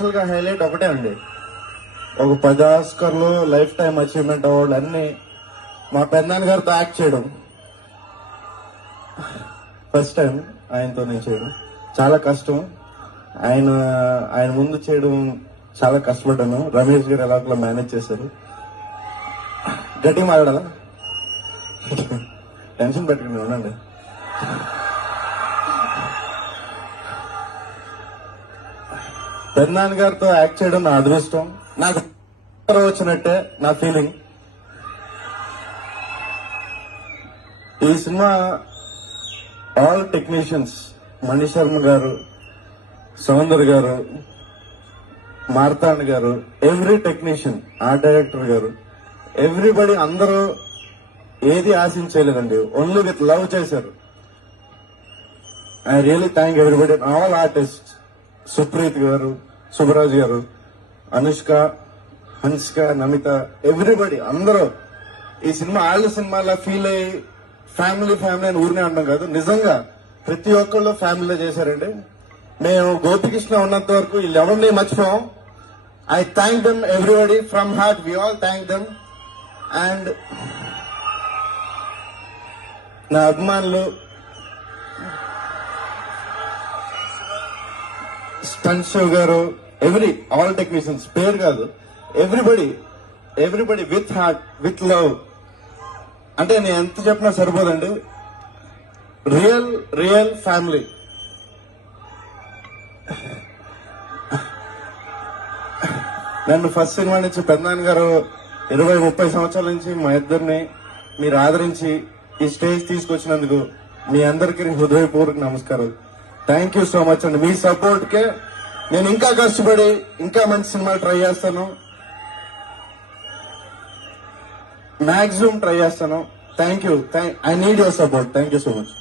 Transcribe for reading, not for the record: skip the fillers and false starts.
Special గా highlight ఒకటే అండి. ఒక 10 ఆస్కర్లు, లైఫ్ టైమ్ అచీవ్మెంట్ అవార్డు అన్ని మా పెద్దనాన్న గారితో యాక్ట్ చేయడం ఫస్ట్ టైం. ఆయనతో నేను చేయడం చాలా కష్టం. ఆయన ముందు చేయడం చాలా కష్టపడ్డాను. రమేష్ గారు ఎలా మేనేజ్ చేశారు. గట్టి మాట్లాడాలా, టెన్షన్ పెట్టుకుని ఉండండి. పెద్దనాన్న గారితో యాక్ట్ చేయడం నా అదృష్టం. నాకు వచ్చినట్టే నా ఫీలింగ్. ఈ cinema all technicians, Mani Sharma garu, Soundar garu, Marthand garu, every technician, art director garu, everybody అందరూ ఏది ఆశించలేదండి. ఓన్లీ విత్ లవ్ చేశారు. I really thank everybody, all artist. Supreeth garu, Subbaraju గారు, అనుష్క, హన్సిక, నమిత, ఎవ్రీబడి అందరూ ఈ సినిమా ఆళ్ళ సినిమాలా ఫీల్ అయ్యి ఫ్యామిలీ అని ఊరినే అనడం కాదు, నిజంగా ప్రతి ఒక్కళ్ళు ఫ్యామిలీలో చేశారండి. మేము గోపికృష్ణ ఉన్నంత వరకు వీళ్ళు ఎవరిని మర్చిపోయాం. I thank them everybody from heart. We all thank them. And నా అభిమానులు, స్టంట్ షో గారు, ఆల్ టెక్నీషియన్స్, పేరు కాదు, everybody with heart, with love. అంటే నేను ఎంత చెప్పినా సరిపోదండి. Real family. నన్ను ఫస్ట్ సినిమా నుంచి పెద్దనాన్న గారు 20-30 సంవత్సరాల నుంచి మా ఇద్దరిని మీరు ఆదరించి ఈ స్టేజ్ తీసుకొచ్చినందుకు మీ అందరికీ హృదయపూర్వక నమస్కారం. థ్యాంక్ యూ సో మచ్ అండి. మీ సపోర్ట్ కే నేను ఇంకా కష్టపడి ఇంకా మంచి సినిమాలు ట్రై చేస్తాను. మాక్సిమం ట్రై చేస్తాను. Thank you. I need your support. Thank you so much.